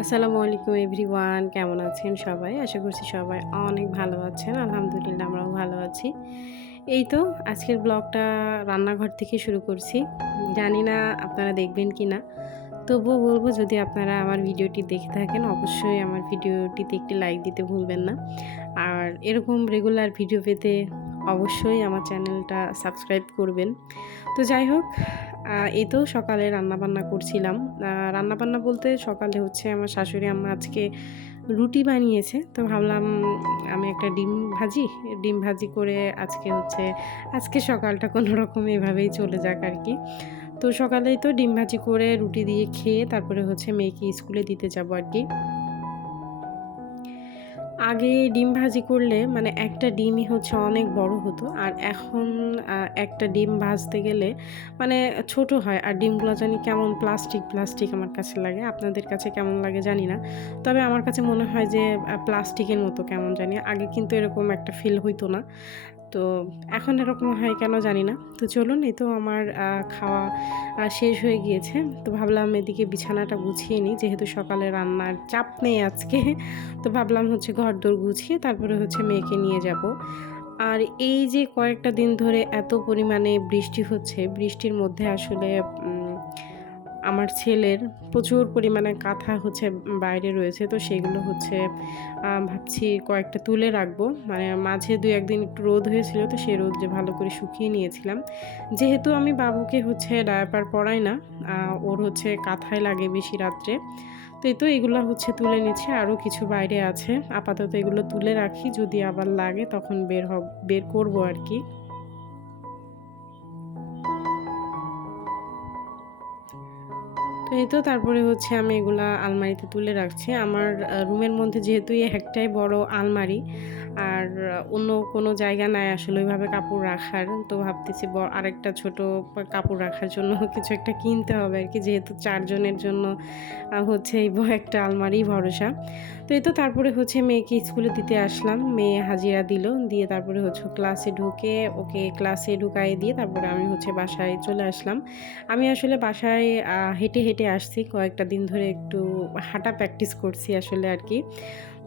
আসসালামু আলাইকুম এভরিওয়ান, কেমন আছেন সবাই? আশা করছি সবাই অনেক ভালো আছেন। আলহামদুলিল্লাহ আমরাও ভালো আছি। এই তো আজকের ব্লগটা রান্নাঘর থেকে শুরু করছি। জানি না আপনারা দেখবেন কিনা। তবুও বলব, যদি আপনারা আমার ভিডিওটি দেখে থাকেন অবশ্যই আমার ভিডিওটিতে একটি লাইক দিতে ভুলবেন না। আর এরকম রেগুলার ভিডিও পেতে অবশ্যই আমার চ্যানেলটা সাবস্ক্রাইব করবেন। তো যাই হোক, এই তো সকালে রান্নাবান্না করছিলাম। রান্নাবান্না বলতে সকালে হচ্ছে আমার শাশুড়ি আম্মা আজকে রুটি বানিয়েছে। তো ভাবলাম আমি একটা ডিম ভাজি করে আজকে সকালটা কোনোরকম এভাবেই চলে যাক আরকি। তো সকালেই তো ডিম ভাজি করে রুটি দিয়ে খেয়ে তারপরে হচ্ছে মেয়েকে স্কুলে দিতে যাবো আরকি। আগে ডিম ভাজি করলে মানে একটা ডিমই হচ্ছে অনেক বড় হতো। আর এখন একটা ডিম ভাজতে গেলে মানে ছোট হয়। আর ডিমগুলা জানি কেমন প্লাস্টিক আমার কাছে লাগে। আপনাদের কাছে কেমন লাগে জানি না। তবে আমার কাছে মনে হয় যে প্লাস্টিকের মতো কেমন জানি। আগে কিন্তু এরকম একটা ফিল হইতো না। তো এখন এরকম হয় কেন জানি না। তো চলুন, এই তো আমার খাওয়া শেষ হয়ে গিয়েছে। তো ভাবলাম এদিকে বিছানাটা গুছিয়ে নিই, যেহেতু সকালে রান্নার চাপ নেই আজকে। তো ভাবলাম হচ্ছে ঘরদোর গুছিয়ে তারপরে হচ্ছে মেয়েকে নিয়ে যাব। আর এই যে কয়েকটা দিন ধরে এত পরিমাণে বৃষ্টি হচ্ছে, বৃষ্টির মধ্যে আসলে উম আমার ছেলের প্রচুর পরিমাণে কাঁথা হচ্ছে বাইরে রয়েছে। তো সেগুলো হচ্ছে ভাবছি কয়েকটা তুলে রাখবো। মানে মাঝে ২-১ দিন একটু রোদ হয়েছিল, তো সেই রোদ্রে ভালো করে শুকিয়ে নিয়েছিলাম। যেহেতু আমি বাবুকে হচ্ছে ডায়াপার পরাই না, ওর হচ্ছে কাঁথাই লাগে বেশি রাত্রে। তো এই তো এগুলা হচ্ছে তুলে নিচ্ছি। আরও কিছু বাইরে আছে। আপাতত এগুলো তুলে রাখি। যদি আবার লাগে তখন বের করব আরকি। তো এই তো তারপরে হচ্ছে আমি এগুলা আলমারিতে তুলে রাখছি। আমার রুমের মধ্যে যেহেতু এই একটাই বড় আলমারি, আর অন্য কোনো জায়গা নাই আসলে ওইভাবে কাপড় রাখার। তো ভাবতেছি আরেকটা ছোট কাপড় রাখার জন্য কিছু একটা কিনতে হবে আরকি। যেহেতু ৪ জনের জন্য হচ্ছে এই একটা আলমারিই ভরসা। তো এই তো তারপরে হচ্ছে মেয়েকে স্কুলে দিতে আসলাম। মেয়ে হাজিরা দিল। দিয়ে তারপরে হচ্ছে ক্লাসে ঢুকে ওকে ক্লাসে ঢুকায়ে দিয়ে তারপরে আমি হচ্ছে বাসায় চলে আসলাম। আমি আসলে বাসায় হেঁটে আসছি। কয়েকটা দিন ধরে একটু হাঁটা প্র্যাকটিস করছি আসলে আরকি।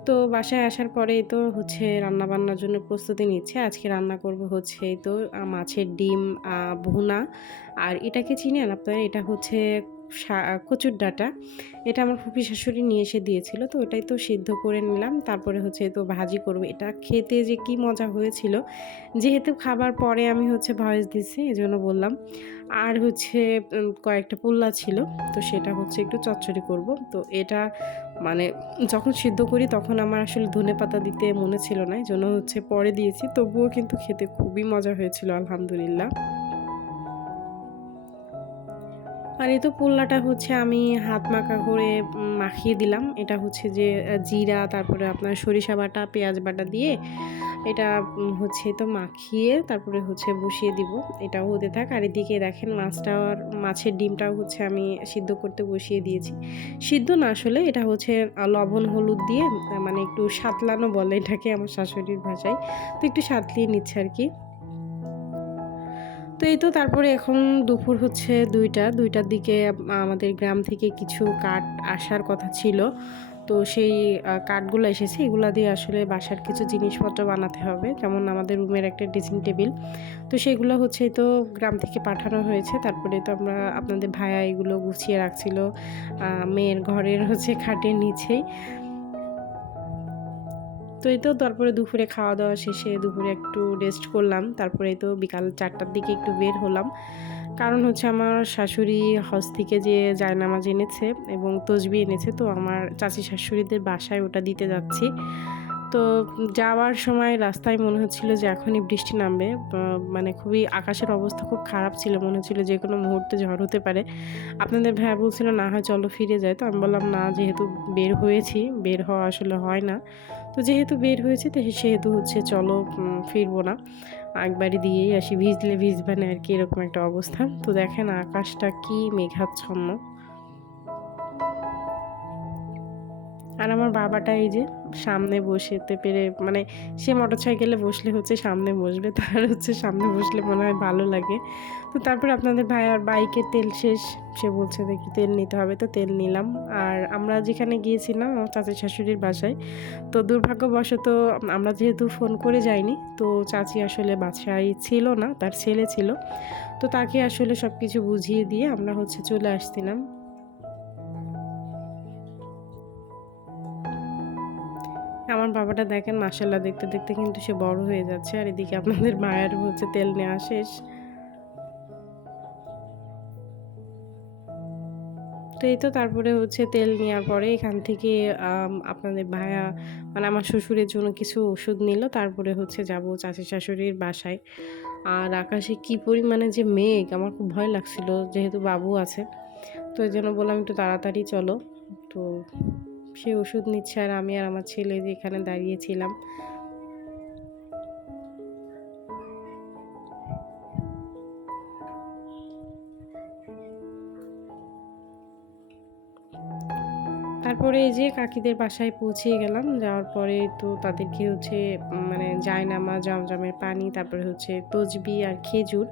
তো বাসায় আসার পরেই তো হচ্ছে রান্নাবান্নার জন্য প্রস্তুতি নিচ্ছি। আজকে রান্না করব হচ্ছে এই তো মাছের ডিম ভুনা। আর এটাকে চিনেন আপনারা? এটা হচ্ছে কচুর ডাঁটা। এটা আমার ফুফি শাশুড়ি নিয়ে এসে দিয়েছিল। তো ওটাই তো সিদ্ধ করে নিলাম। তারপরে হচ্ছে এই তো ভাজি করব। এটা খেতে যে কি মজা হয়েছিল! যেহেতু খাবার পরে আমি হচ্ছে ভয়েস দিছি, এজন্য বললাম। আর হচ্ছে কয়েকটা পুল্লা ছিল। তো সেটা হচ্ছে একটু চচ্চড়ি করব। তো এটা মানে যখন সিদ্ধ করি তখন আমার আসলে ধনেপাতা দিতে মনে ছিল না। এজন্য হচ্ছে পরে দিয়েছি। তবুও কিন্তু খেতে খুবই মজা হয়েছিল আলহামদুলিল্লাহ। আর এই তো পোল্লাটা হচ্ছে আমি হাত মাখা করে মাখিয়ে দিলাম। এটা হচ্ছে যে জিরা, তারপরে আপনার সরিষা বাটা, পেঁয়াজ বাটা দিয়ে এটা হচ্ছে তো মাখিয়ে তারপরে হচ্ছে বসিয়ে দিব। এটাও হতে থাক। আর এদিকে দেখেন মাছের ডিমটাও হচ্ছে আমি সিদ্ধ করতে বসিয়ে দিয়েছি। সিদ্ধ না আসলে, এটা হচ্ছে লবণ হলুদ দিয়ে মানে একটু সাতলানো বলে এটাকে আমার শাশুড়ির ভাষায়। তো একটু সাতলিয়ে নিচ্ছে আরকি। তো এই তো তারপরে এখন দুপুর হচ্ছে ২টার দিকে আমাদের গ্রাম থেকে কিছু কাঠ আসার কথা ছিল। তো সেই কাঠগুলো এসেছে। এগুলা দিয়ে আসলে বাসার কিছু জিনিসপত্র বানাতে হবে। যেমন আমাদের রুমের একটা ড্রেসিং টেবিল। তো সেগুলো হচ্ছে এই তো গ্রাম থেকে পাঠানো হয়েছে। তারপরে তো আপনাদের ভাইয়া এগুলো গুছিয়ে রাখছিল মেয়ের ঘরের হচ্ছে খাটের নিচেই। তো এই তো তারপরে দুপুরে খাওয়া-দাওয়া শেষে দুপুরে একটু রেস্ট করলাম। তারপরে এই তো বিকাল ৪টার দিকে একটু বের হলাম। কারণ হচ্ছে আমার শাশুড়ি হজ থেকে যে জায়নামাজ এনেছে এবং তসবিহ এনেছে। তো আমার চাচী শাশুড়িদের বাসায় ওটা দিতে যাচ্ছি। তো যাওয়ার সময় রাস্তায় মনে হচ্ছিল যে এখনই বৃষ্টি নামবে। মানে খুবই আকাশের অবস্থা খুব খারাপ ছিল। মনে হচ্ছিল যেকোনো মুহূর্তে ঝড় হতে পারে। আপনাদের ভাইয়া বলছিল, "না হয় চলো ফিরে যাই।" তো আমি বললাম, "না, যেহেতু বের হয়েছি, বের হওয়া আসলে হয় না। তো যেহেতু বের হয়েছি তো সেহেতু হচ্ছে চলো ফিরবো না। একবারই দিয়েই আসি। ভিজলে ভিজবা না আরকি, এরকম একটা অবস্থা।" তো দেখেন আকাশটা কি মেঘাচ্ছন্ন। আর আমার বাবাটা এই যে সামনে বসতে পেরে মানে সে মোটরসাইকেলে বসলে হচ্ছে সামনে বসবে, তার হচ্ছে সামনে বসলে মনে হয় ভালো লাগে। তো তারপর আপনাদের ভাইয়ার বাইকের তেল শেষ, সে বলছে দেখি তেল নিতে হবে, তো তেল নিলাম। আর আমরা যেখানে গিয়েছিলাম আমার চাচি শাশুড়ির বাসায়, তো দুর্ভাগ্যবশত আমরা যেহেতু ফোন করে যাইনি, তো চাচি আসলে বাসায় ছিল না, তার ছেলে ছিল, তো তাকে আসলে সব কিছু বুঝিয়ে দিয়ে আমরা হচ্ছে চলে আসছিলাম। আমার বাবাটা দেখেন মাশাআল্লাহ দেখতে দেখতে কিন্তু সে বড় হয়ে যাচ্ছে। আর এদিকে আপনাদের মায়ের হচ্ছে তেল নেওয়া শেষ। তো এই তো তারপরে হচ্ছে তেল নেওয়ার পরে এখান থেকে আপনাদের ভাইয়া মানে আমার শ্বশুরের জন্য কিছু ওষুধ নিল। তারপরে হচ্ছে যাব চাচি শাশুড়ির বাসায়। আর আকাশে কি পরিমাণে যে মেঘ, আমার খুব ভয় লাগছিল যেহেতু বাবু আছে। তো এজন্য বললাম একটু তাড়াতাড়ি চলো। তো সে ওষুধ নিচ্ছে আর আমি আর আমার ছেলে যে এখানে দাঁড়িয়েছিলাম। তারপরে এই যে কাকিদের বাসায় পৌঁছিয়ে গেলাম। যাওয়ার পরে তো তাদেরকে হচ্ছে মানে জায়নামা, জমজমের পানি, তারপরে হচ্ছে তসবি আর খেজুর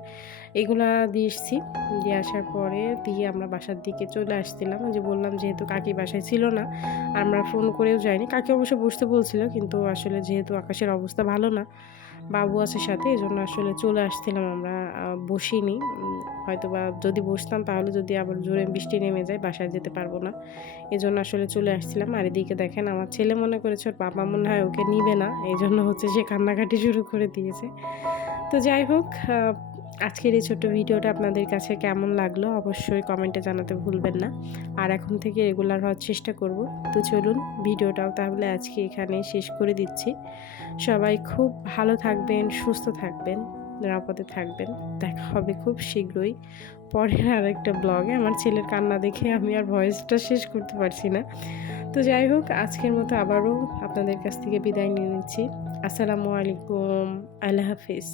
এগুলা দিয়ে এসছি। দিয়ে আসার পরে দিয়ে আমরা বাসার দিকে চলে আসছিলাম। যে বললাম যেহেতু কাকি বাসায় ছিল না, আমরা ফোন করেও যাইনি। কাকি অবশ্য বসতে বলছিল, কিন্তু আসলে যেহেতু আকাশের অবস্থা ভালো না, বাবু আছে সাথে, এজন্য আসলে চলে আসছিলাম আমরা। বসিনি। হয়তোবা যদি বসতাম তাহলে যদি আবার জোরে বৃষ্টি নেমে যায় বাসায় যেতে পারবো না, এজন্য আসলে চলে আসছিলাম। আর এদিকে দেখেন আমার ছেলে মনে করেছে ওর বাবা মনে হয় ওকে নিবে না, এই জন্য হচ্ছে সে কান্নাকাটি শুরু করে দিয়েছে। তো যাই হোক, আজকের এই ছোট্ট ভিডিওটা আপনাদের কাছে কেমন লাগলো অবশ্যই কমেন্টে জানাতে ভুলবেন না। আর এখন থেকে রেগুলার হওয়ার চেষ্টা করব। তো চলুন ভিডিওটাও তাহলে আজকে এখানে শেষ করে দিচ্ছি। সবাই খুব ভালো থাকবেন, সুস্থ থাকবেন, নিরাপদে থাকবেন। দেখা হবে খুব শীঘ্রই পরের আরেকটা ব্লগে। আমার ছেলের কান্না দেখে আমি আর ভয়েসটা শেষ করতে পারছি না। তো যাই হোক, আজকের মতো আবারও আপনাদের কাছ থেকে বিদায় নিয়ে নিচ্ছি। আসসালামু আলাইকুম, আল্লাহ হাফিজ।